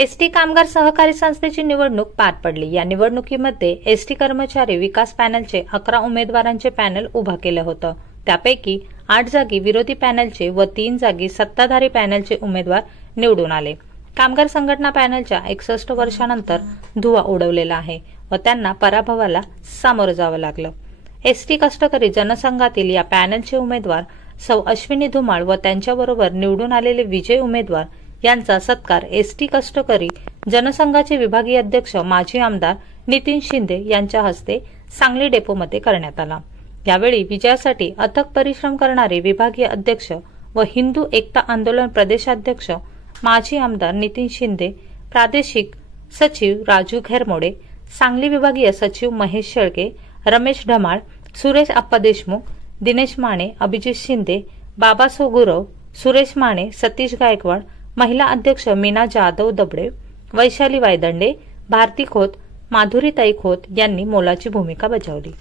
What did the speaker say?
ST कामगार सहकारी संस्थेची निवडणूक पार पडली। या निवडणुकीमध्ये एसटी कर्मचारी विकास पॅनलचे 11 उमेदवारांचे पॅनल उभा केलं होतं। त्यापैकी 8 जागी विरोधी पॅनलचे व 3 जागी सत्ताधारी पॅनलचे उमेदवार निवडून आले। कामगार संघटना पॅनलच्या 61 वर्षांनंतर धुव्वा उडवलेला आहे व त्यांना पराभवाला सामोरं जावं लागलं। एसटी कष्टकरी जनसंघातील या पॅनलचे उमेदवार सौ अश्विनी धुमाळ व त्यांच्याबरोबर निवडून आलेले विजयी उमेदवार यांचा सत्कार एसटी कष्टकरी जनसंघाचे विभागीय अध्यक्ष माजी आमदार नितीन शिंदे यांच्या हस्ते सांगली डेपोमध्ये करण्यात आला। यावेळी विजयासाठी अथक परिश्रम करणारे विभागीय अध्यक्ष व हिंदू एकता आंदोलन प्रदेशाध्यक्ष माजी आमदार नितीन शिंदे, प्रादेशिक सचिव राजू घेरमोडे, सांगली विभागीय सचिव महेश शेळके, रमेश ढमाळ, सुरेश आप्पा देशमुख, दिनेश माने, अभिजित शिंदे, बाबासो गुरव, सुरेश माने, सतीश गायकवाड, महिला अध्यक्ष मीना जाधव दबडे, वैशाली वायदंडे, भारती खोत, माधुरीताई खोत यांनी मोलाची भूमिका बजावली।